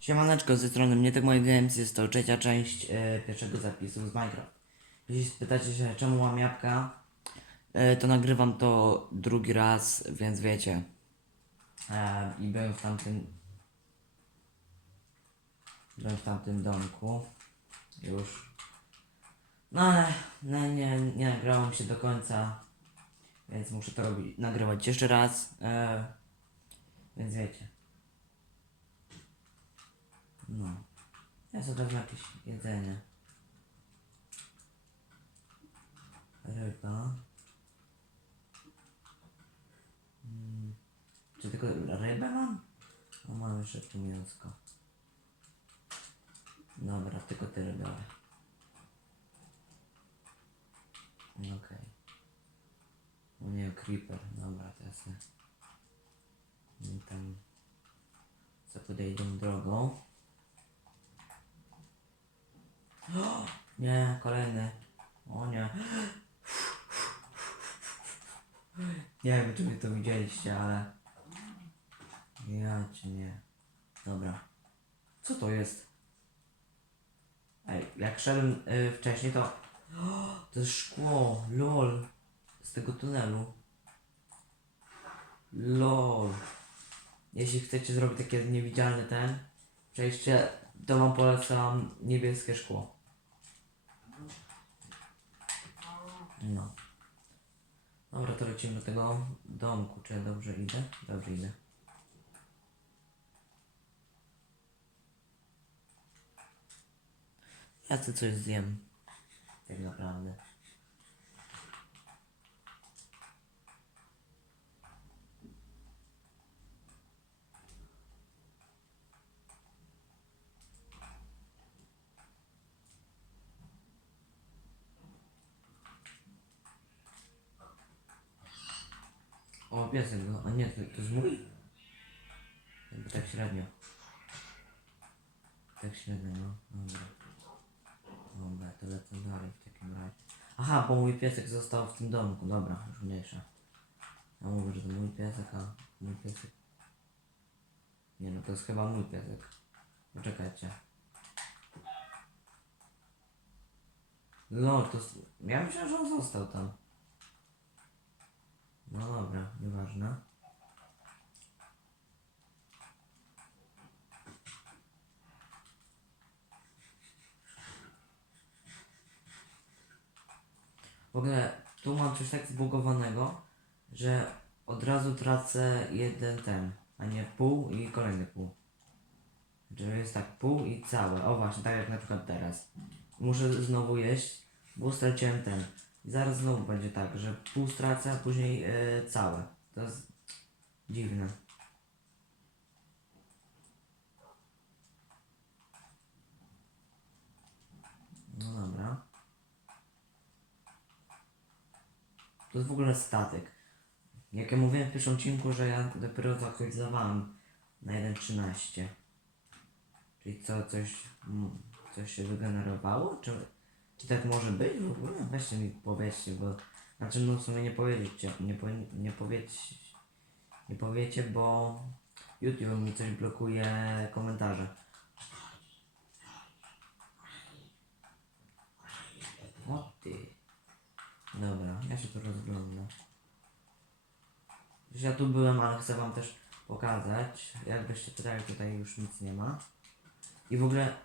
Siemaneczko, ze strony mnie tak moje games jest to trzecia część e, pierwszego zapisu z Minecraft. Jeśli spytacie się czemu mam jabłka, e, to nagrywam to drugi raz, więc wiecie. E, I byłem w tamtym... Byłem w tamtym domku. Już. No ale no, nie, nie nagrałem się do końca, więc muszę to robić, nagrywać jeszcze raz. E, więc wiecie. No. Ja sobie wezmę jakieś jedzenie. Ryba. Mm. Czy tylko rybę mam? O, mam jeszcze tu mięsko. Dobra, tylko tyle biorę. No Okej. O nie, creeper. Dobra, to mm, Tam... Co podejdą drogą. Nie, kolejny. O nie. Nie wiem, czy wy to widzieliście, ale... Ja cię nie. Dobra. Co to jest? Ej, jak szedłem y, wcześniej, to... To jest szkło, lol. Z tego tunelu. Lol. Jeśli chcecie zrobić takie niewidzialne ten przejście, to wam polecam niebieskie szkło. No. Dobra, to lecimy do tego domku. Czy ja dobrze idę? Dobrze idę. Ja tu coś zjem. Tak naprawdę. O, piesek go. A nie, to, to jest mój? Jakby tak średnio. Tak średnio, no. Dobra. Dobra, to lecę dalej w takim razie. Aha, bo mój piesek został w tym domku. Dobra, już mniejsza. Ja mówię, że to mój piesek, a mój piesek... Nie no, to jest chyba mój piesek. Poczekajcie. No, to... Ja myślałem, że on został tam. No dobra, nieważne. W ogóle tu mam coś tak zbugowanego, że od razu tracę jeden ten, a nie pół i kolejny pół. Że jest tak pół i całe. O właśnie, tak jak na przykład teraz. Muszę znowu jeść, bo straciłem ten. I zaraz znowu będzie tak, że pół stracę, a później e, całe. To jest dziwne. No dobra. To jest w ogóle statek. Jak ja mówiłem w pierwszym odcinku, że ja dopiero zaktualizowałem na 1.13. Czyli co, coś, coś się wygenerowało? Czy, czy tak może być w ogóle? Weźcie mi powiedzcie, bo... Znaczy no w sumie nie powiedziecie, nie, po, nie powiecie, nie powiecie, bo YouTube mi coś blokuje komentarze. O ty. Dobra, ja się tu rozglądam. Już ja tu byłem, ale chcę wam też pokazać. Jakbyście pytali, tutaj już nic nie ma. I w ogóle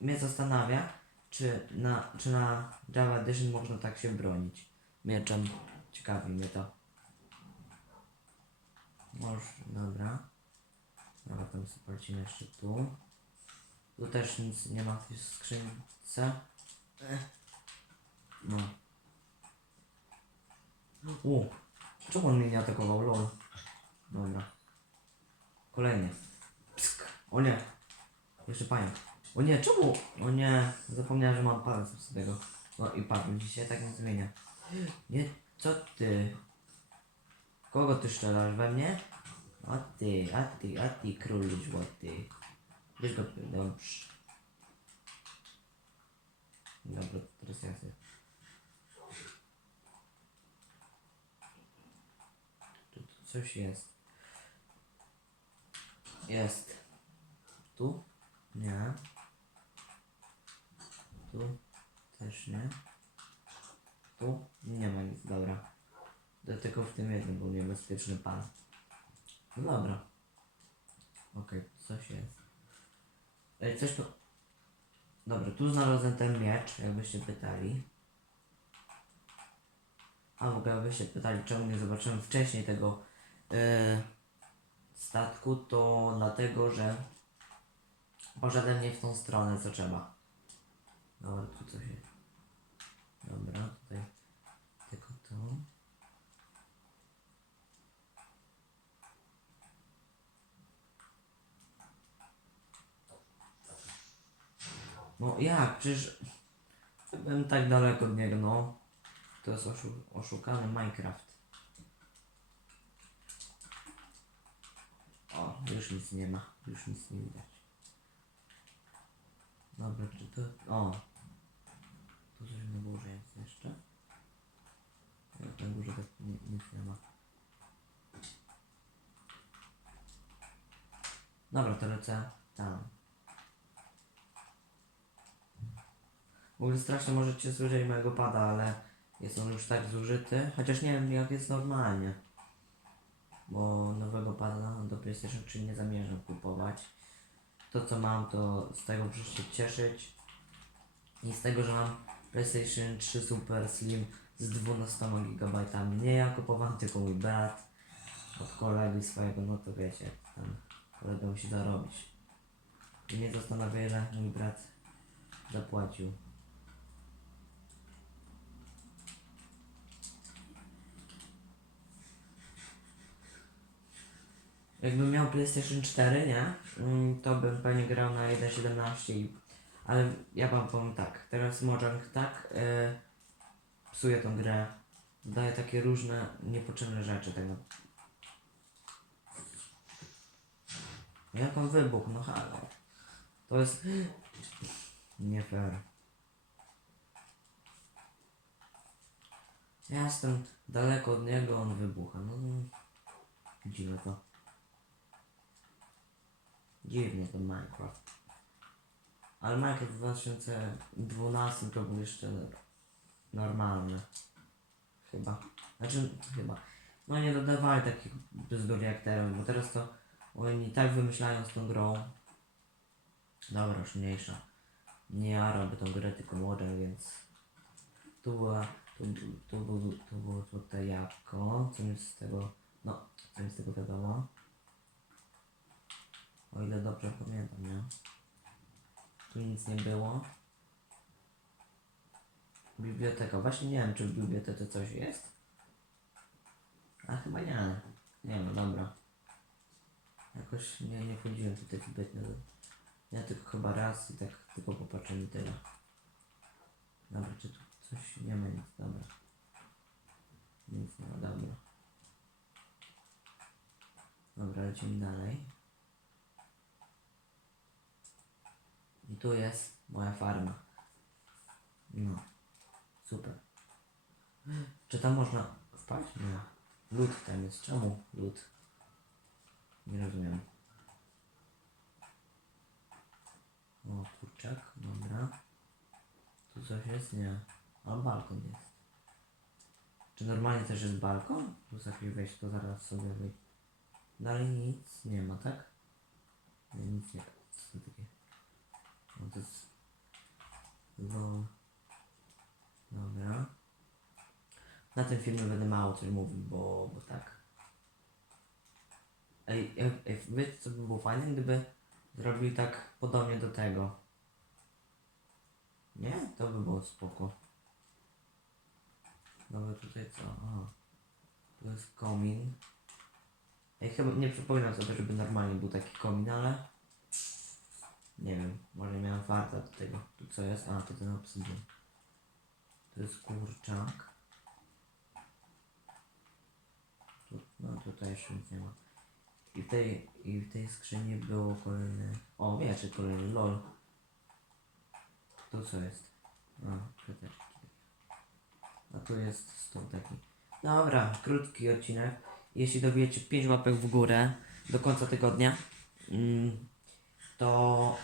mnie zastanawia, czy na, czy na Java Edition można tak się bronić. Mieczem. Ciekawi mnie to. Może, dobra. Dobra, sobie polecimy jeszcze tu. Tu też nic nie ma w tej skrzynce. Ech. No. U, czemu on mnie nie atakował? Lol. Dobra. Kolejny. Psk. O nie. Jeszcze panią. O nie, czemu? O nie, zapomniałem, że mam palec z tego. No i padł, dzisiaj tak nie zmienia. Nie, co ty? Kogo ty strzelasz we mnie? A ty, a ty, a ty, król złoty. Wiesz go, dobrze. Dobra, teraz ja sobie. Tu, tu coś jest. Jest. Tu? Nie. Tu? Też nie. Tu? Nie ma nic, dobra. To tylko w tym jednym był niebezpieczny pan. No dobra. Okej, coś jest. Ej, coś tu... Dobra, tu znalazłem ten miecz, jakbyście pytali. A w ogóle jakbyście pytali, czemu nie zobaczyłem wcześniej tego e, statku, to dlatego, że poszedłem nie w tą stronę, co trzeba. Dobra, tu coś jest. Dobra, tutaj tylko to. No jak, przecież byłem tak daleko od niego, no. To jest oszu oszukany Minecraft. O, już nic nie ma, już nic nie widać. Dobra, czy to... O! Tu coś na górze jest jeszcze. Jak na górze tak ni- nic nie ma. Dobra, to lecę tam. W ogóle strasznie możecie słyszeć mojego pada, ale jest on już tak zużyty. Chociaż nie wiem jak jest normalnie. Bo nowego pada do PlayStation 3 nie zamierzam kupować. To co mam to z tego muszę się cieszyć. I z tego, że mam PlayStation 3 Super Slim z 12 GB. Nie ja kupowałem, tylko mój brat od kolegi swojego, no to wiecie, tam kolega musi zarobić. I mnie zastanawia, ile mój brat zapłacił. Jakbym miał PlayStation 4, nie? Mm, To bym pewnie grał na 1.17 i... Ale ja wam powiem tak, teraz Mojang tak e, psuje tą grę. Daje takie różne niepotrzebne rzeczy tego. Jak on wybuchł, no halo. To jest nie fair. Ja jestem daleko od niego, on wybucha. No, no. dziwne to. Dziwnie to Minecraft. Ale Minecraft w 2012 to był jeszcze normalny. Chyba. Znaczy, chyba. No nie dodawali takich bzdur jak teraz, bo teraz to oni tak wymyślają z tą grą. Dobra, już mniejsza. Nie ja tą grę, tylko młodym, więc tu była, tu, tu, był, tu było tutaj jabłko, co mi z tego, no, co mi z tego wiadomo. O ile dobrze pamiętam, nie? Tu nic nie było. Biblioteka. Właśnie nie wiem, czy w bibliotece coś jest. A chyba nie. Nie wiem, dobra. Jakoś nie, nie wchodziłem tutaj zbytnio. Ja tylko chyba raz i tak tylko popatrzę i tyle. Dobra, czy tu coś nie ma nic, dobra. Nic nie ma, dobra. Dobra, lecimy dalej. I tu jest moja farma. No. Super. Czy tam można wpaść? Nie. Lód tam jest. Czemu lód? Nie rozumiem. O, kurczak. Dobra. Tu coś jest? Nie. A balkon jest. Czy normalnie też jest balkon? Tu sobie wejść, to zaraz sobie wyjść. Dalej nic nie ma, tak? Nie, nic nie ma. Co to takie? No to jest... No... Dobra. Na tym filmie będę mało coś mówił, bo, bo tak. Ej, ej, ej, wiecie co by było fajne, gdyby zrobili tak podobnie do tego. Nie? To by było spoko. Dobra, tutaj co? Aha. Tu jest komin. Ej, chyba nie przypominam sobie, żeby normalnie był taki komin, ale... Nie wiem, może miałem farta do tego. Tu co jest? A, to ten obsydian. To jest kurczak. Tu, no tutaj jeszcze nic nie ma. I w tej, i w tej skrzyni było kolejne... O, wiecie, kolejny lol. Tu co jest? A, kwiateczki. A tu jest stół taki. Dobra, krótki odcinek. Jeśli dobijecie 5 łapek w górę do końca tygodnia, mm, to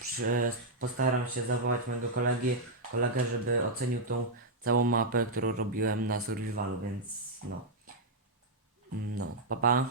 przy, postaram się zawołać mojego kolegi, kolegę, żeby ocenił tą całą mapę, którą robiłem na survivalu, więc no. No, pa pa.